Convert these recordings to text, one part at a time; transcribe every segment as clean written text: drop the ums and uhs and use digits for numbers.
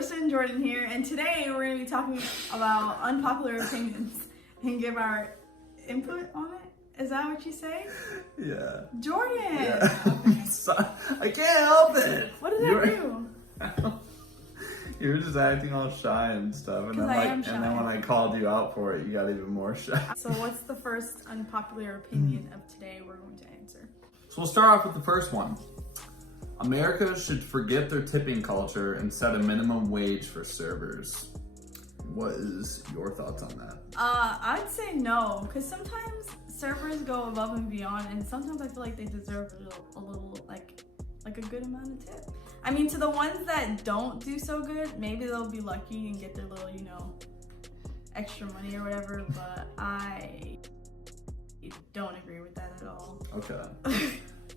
Larissa and Jordan here, and today we're going to be talking about unpopular opinions and give our input on it. Is that what you say? Yeah. Jordan! Yeah. I can't help it! What did I do? You were just acting all shy and stuff, and then and then when I called you out for it, you got even more shy. So what's the first unpopular opinion of today we're going to answer? So we'll start off with the first one. America should forget their tipping culture and set a minimum wage for servers. What is your thoughts on that? I'd say no, because sometimes servers go above and beyond, and sometimes I feel like they deserve a little like a good amount of tip. I mean, to the ones that don't do so good, maybe they'll be lucky and get their little, extra money or whatever, but I don't agree with that at all. Okay.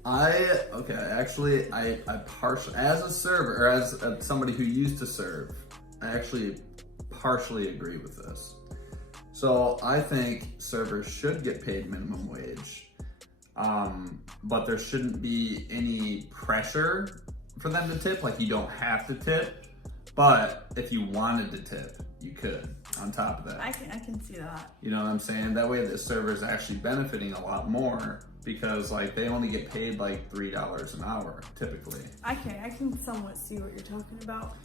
Actually, I partially, as a server, or as somebody who used to serve, I actually partially agree with this. So I think servers should get paid minimum wage, but there shouldn't be any pressure for them to tip. Like, you don't have to tip, but if you wanted to tip, you could on top of that. I can see that. You know what I'm saying? That way the server is actually benefiting a lot more, because like they only get paid like $3 an hour typically. Okay, I can somewhat see what you're talking about.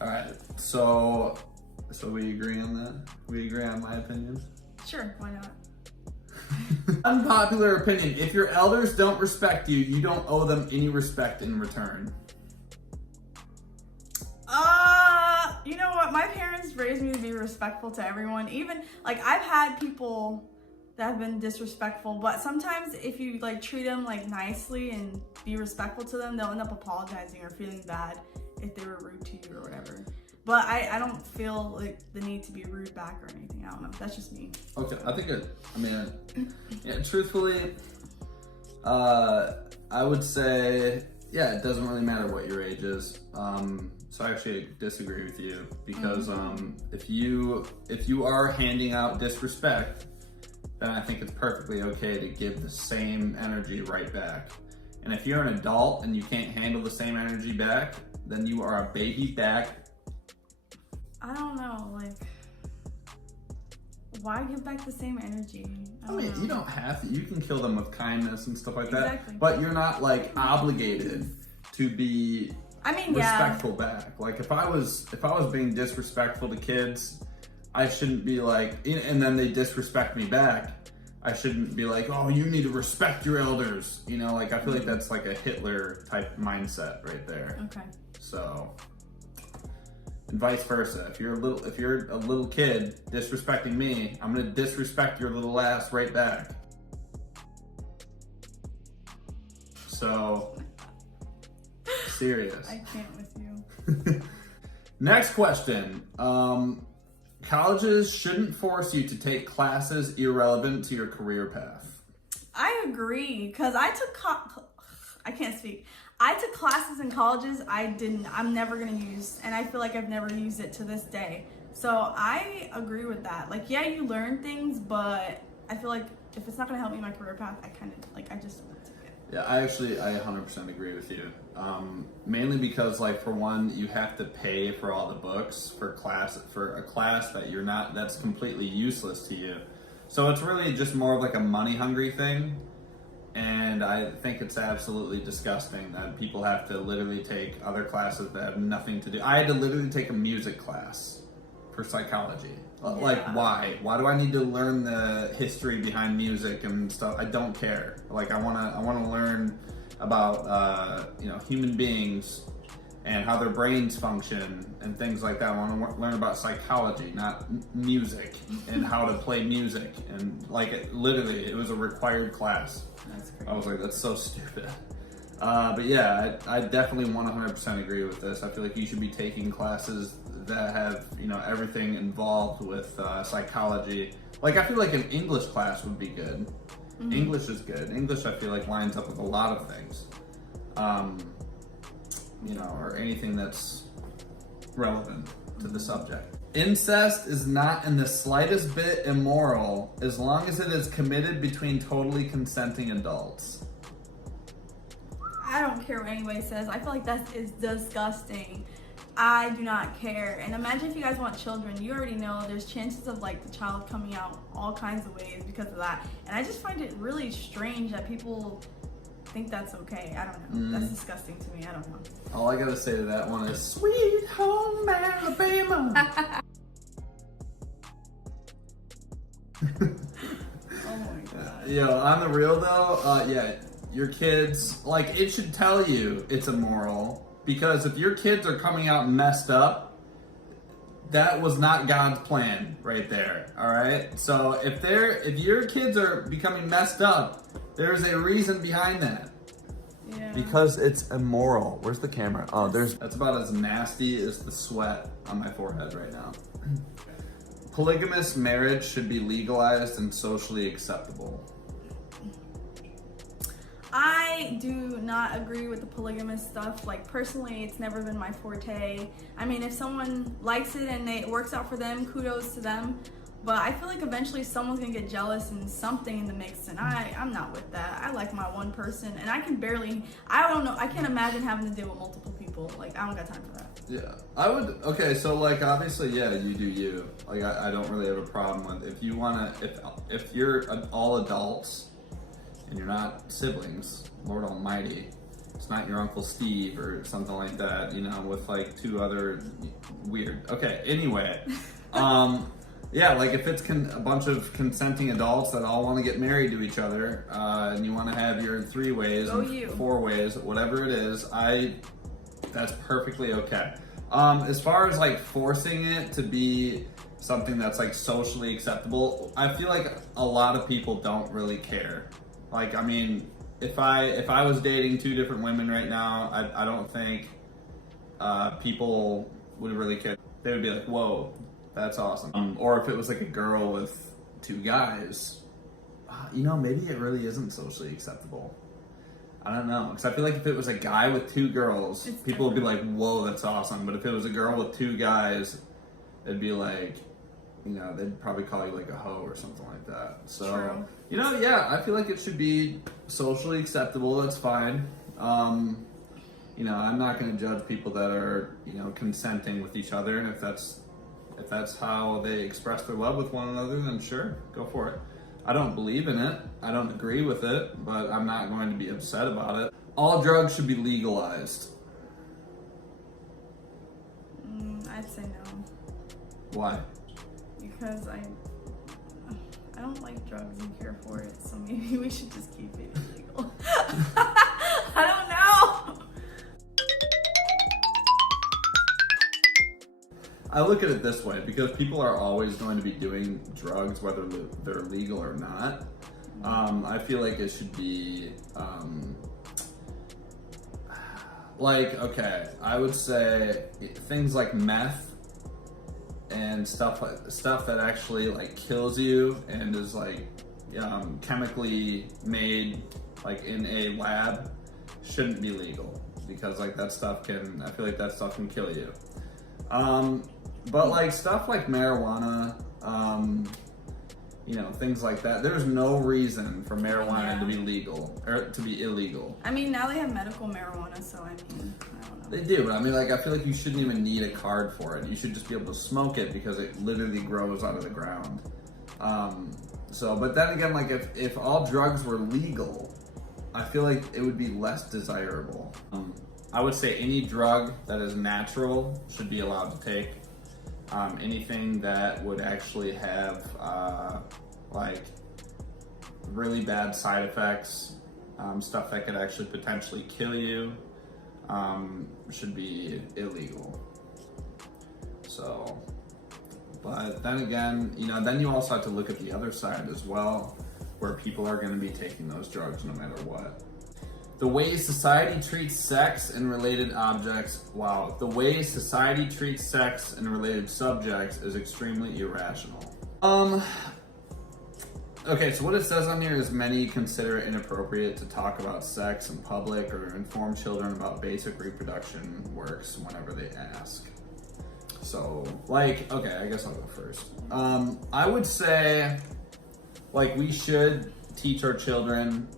All right, so we agree on that? We agree on my opinion? Sure, why not? Unpopular opinion. If your elders don't respect you, you don't owe them any respect in return. You know what? My parents raised me to be respectful to everyone. Even, like, I've had people that have been disrespectful, but sometimes if you, like, treat them, like, nicely and be respectful to them, they'll end up apologizing or feeling bad if they were rude to you or whatever. But I don't feel like the need to be rude back or anything. I don't know. That's just me. Okay, I think truthfully, I would say, yeah, it doesn't really matter what your age is. So I actually disagree with you, because if you are handing out disrespect, then I think it's perfectly okay to give the same energy right back. And if you're an adult and you can't handle the same energy back, then you are a baby back. I don't know, like, why give back the same energy? I mean, you don't have to. You can kill them with kindness and stuff like Exactly. that. But you're not like obligated to be respectful back. Like if I was being disrespectful to kids, I shouldn't be like, and then they disrespect me back, I shouldn't be like, oh, you need to respect your elders. Like I feel like that's like a Hitler type mindset right there. Okay. So, and vice versa. If you're a little kid disrespecting me, I'm gonna disrespect your little ass right back. So, serious. I can't with you. Next question. Colleges shouldn't force you to take classes irrelevant to your career path. I agree, because I took classes in colleges I'm never going to use, and I feel like I've never used it to this day. So I agree with that. Like, yeah, you learn things, but I feel like if it's not going to help me in my career path, I just don't want to take it. Yeah, I 100% agree with you. Mainly because, like, for one, you have to pay for all the books for a class that's completely useless to you. So it's really just more of like a money hungry thing. And I think it's absolutely disgusting that people have to literally take other classes that have nothing to do. I had to literally take a music class for psychology. Yeah. Like, why? Why do I need to learn the history behind music and stuff? I don't care. Like, I wanna learn about human beings and how their brains function and things like that. I want to learn about psychology, not music, and how to play music. And like, it was a required class. That's crazy. I was like, that's so stupid. But yeah, I definitely 100% agree with this. I feel like you should be taking classes that have, everything involved with psychology. Like, I feel like an English class would be good. Mm-hmm. English is good. English, I feel like, lines up with a lot of things. Or anything that's relevant to the subject. Incest is not in the slightest bit immoral as long as it is committed between totally consenting adults. I don't care what anybody says. I feel like that is disgusting. I do not care. And imagine if you guys want children, you already know there's chances of like the child coming out all kinds of ways because of that. And I just find it really strange that people think that's okay. I don't know. That's disgusting to me. I don't know. All I gotta say to that one is Sweet Home Alabama. Oh my god. Yo, on the real though, yeah, your kids, like, it should tell you it's immoral, because if your kids are coming out messed up, that was not God's plan right there, all right? So if your kids are becoming messed up, there's a reason behind that. Yeah. Because it's immoral. Where's the camera? Oh, that's about as nasty as the sweat on my forehead right now. Polygamous marriage should be legalized and socially acceptable. I do not agree with the polygamous stuff. Like, personally, it's never been my forte. I mean, if someone likes it and it works out for them, kudos to them. But I feel like eventually someone's gonna get jealous and something in the mix, and I'm not with that. I like my one person, and I can't imagine having to deal with multiple people. Like, I don't got time for that. Yeah, I would. Okay, so like obviously, yeah, you do you. Like I don't really have a problem with if you wanna if you're all adults and you're not siblings. Lord Almighty, it's not your Uncle Steve or something like that. You know, with like two other weird. Okay, anyway, yeah, like if it's a bunch of consenting adults that all want to get married to each other, and you want to have your 3 ways, and 4 ways, whatever it is, that's perfectly okay. As far as like forcing it to be something that's like socially acceptable, I feel like a lot of people don't really care. Like, I mean, if I was dating 2 different women right now, I don't think people would really care. They would be like, whoa, that's awesome. Or if it was like a girl with 2 guys, you know, maybe it really isn't socially acceptable. I don't know, because I feel like if it was a guy with 2 girls, people would be like, whoa, that's awesome. But if it was a girl with 2 guys, it'd be like, you know, they'd probably call you like a hoe or something like that. So, True. You know, yeah, I feel like it should be socially acceptable. That's fine. You know, I'm not going to judge people that are, you know, consenting with each other. And if that's how they express their love with one another, then sure, go for it. I don't believe in it. I don't agree with it, but I'm not going to be upset about it. All drugs should be legalized. I'd say no. Why? Because I don't like drugs and care for it, so maybe we should just keep it illegal. I don't know. I look at it this way, because people are always going to be doing drugs, whether they're legal or not. I feel like it should be, like, okay, I would say things like meth and stuff that actually like kills you and is like chemically made like in a lab shouldn't be legal, because like I feel like that stuff can kill you. But like stuff like marijuana, you know, things like that, there's no reason for marijuana to be legal or to be illegal. I mean, now they have medical marijuana, so I mean, I don't know. They do, but I mean, like, I feel like you shouldn't even need a card for it. You should just be able to smoke it because it literally grows out of the ground. But then again, like, if all drugs were legal, I feel like it would be less desirable. I would say any drug that is natural should be allowed to take. Anything that would actually have like really bad side effects, stuff that could actually potentially kill you, should be illegal. So, but then again, you know, then you also have to look at the other side as well, where people are going to be taking those drugs no matter what. The way society treats sex and related objects, the way society treats sex and related subjects is extremely irrational. Okay, so what it says on here is many consider it inappropriate to talk about sex in public or inform children about basic reproduction works whenever they ask. So, like, okay, I guess I'll go first. I would say, like, we should teach our children,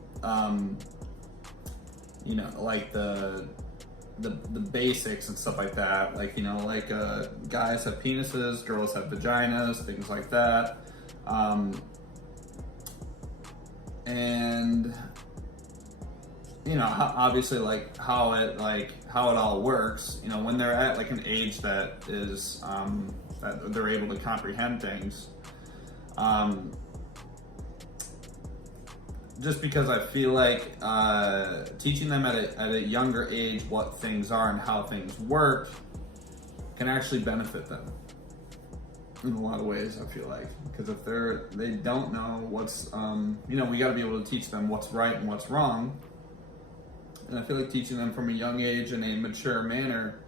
you know, like the the basics and stuff like that. Like, you know, like guys have penises, girls have vaginas, things like that. And you know, obviously, like how it all works. You know, when they're at like an age that is that they're able to comprehend things. Just because I feel like teaching them at a younger age what things are and how things work can actually benefit them in a lot of ways. I feel like, because if they don't know what's you know, we got to be able to teach them what's right and what's wrong. And I feel like teaching them from a young age in a mature manner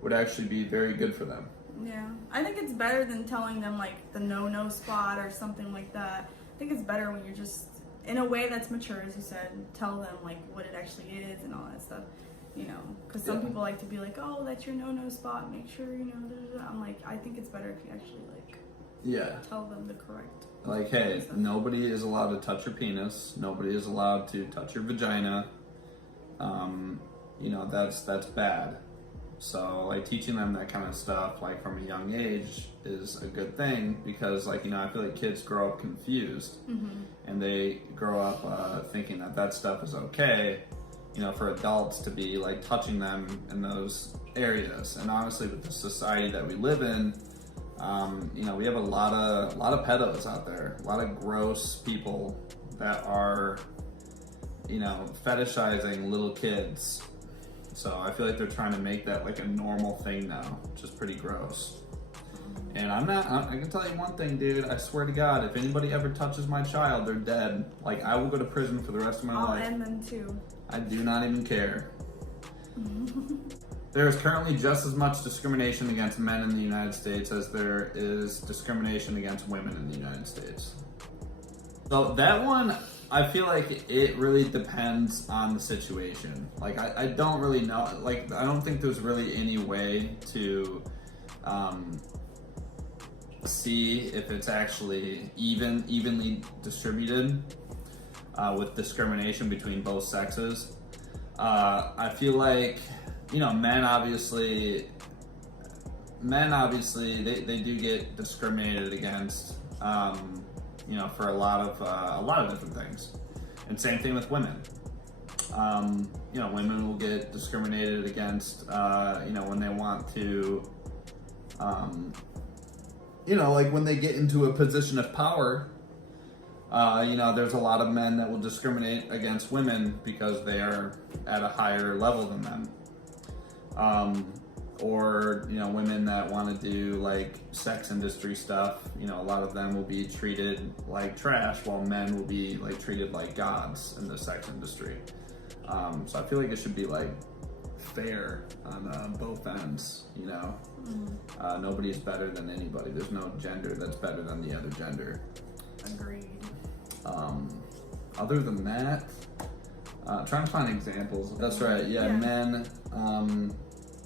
would actually be very good for them. Yeah, I think it's better than telling them like the no spot or something like that. I think it's better when you're just, in a way that's mature, as you said, tell them like what it actually is and all that stuff, you know, because some people like to be like, oh, that's your no spot, make sure, you know, I'm like, I think it's better if you actually like tell them the correct, like, hey, nobody is allowed to touch your penis, nobody is allowed to touch your vagina. You know, that's bad. So like teaching them that kind of stuff like from a young age is a good thing, because like, you know, I feel like kids grow up confused and they grow up thinking that stuff is okay, you know, for adults to be like touching them in those areas. And honestly, with the society that we live in, you know, we have a lot of pedos out there, a lot of gross people that are, you know, fetishizing little kids. So I feel like they're trying to make that like a normal thing now, which is pretty gross. And I can tell you one thing, dude, I swear to God, if anybody ever touches my child, they're dead. Like, I will go to prison for the rest of my life. I'll end them too. I do not even care. There is currently just as much discrimination against men in the United States as there is discrimination against women in the United States. So that one, I feel like it really depends on the situation. Like, I don't really know. Like, I don't think there's really any way to see if it's actually evenly distributed with discrimination between both sexes. I feel like, you know, men obviously they do get discriminated against. You know, for a lot of different things, and same thing with women. You know, women will get discriminated against. You know, when they want to, you know, like when they get into a position of power. You know, there's a lot of men that will discriminate against women because they are at a higher level than them. Or, you know, women that want to do like sex industry stuff, you know, a lot of them will be treated like trash, while men will be like treated like gods in the sex industry. So I feel like it should be like fair on both ends, you know. Nobody is better than anybody. There's no gender that's better than the other gender. Agreed. Other than that, trying to find examples. That's right. Yeah. Men.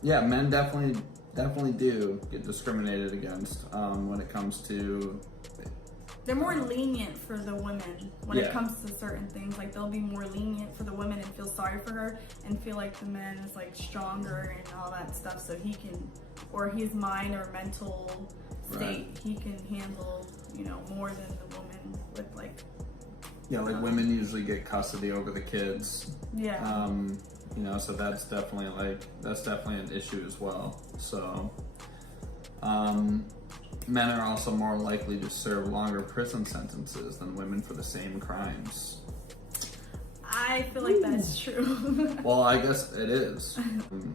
Yeah, men definitely do get discriminated against when it comes to. They're more lenient for the women when it comes to certain things. Like, they'll be more lenient for the women and feel sorry for her and feel like the man is like stronger and all that stuff, so he can, or his mind or mental state, he can handle, you know, more than the woman with like. Yeah, like women usually get custody over the kids. Yeah. You know, so that's definitely an issue as well. So, men are also more likely to serve longer prison sentences than women for the same crimes. I feel like that's true. Well, I guess it is.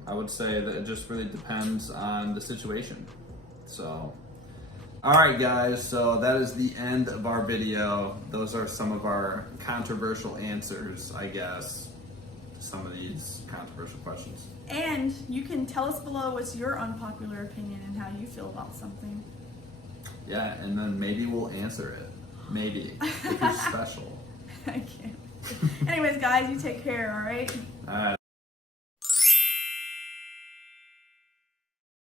I would say that it just really depends on the situation. So, all right, guys, so that is the end of our video. Those are some of our controversial answers, I guess, to some of these controversial questions. And you can tell us below what's your unpopular opinion and how you feel about something. Yeah, and then maybe we'll answer it. Maybe, if you're special. I can't. Anyways, guys, you take care, all right? All right.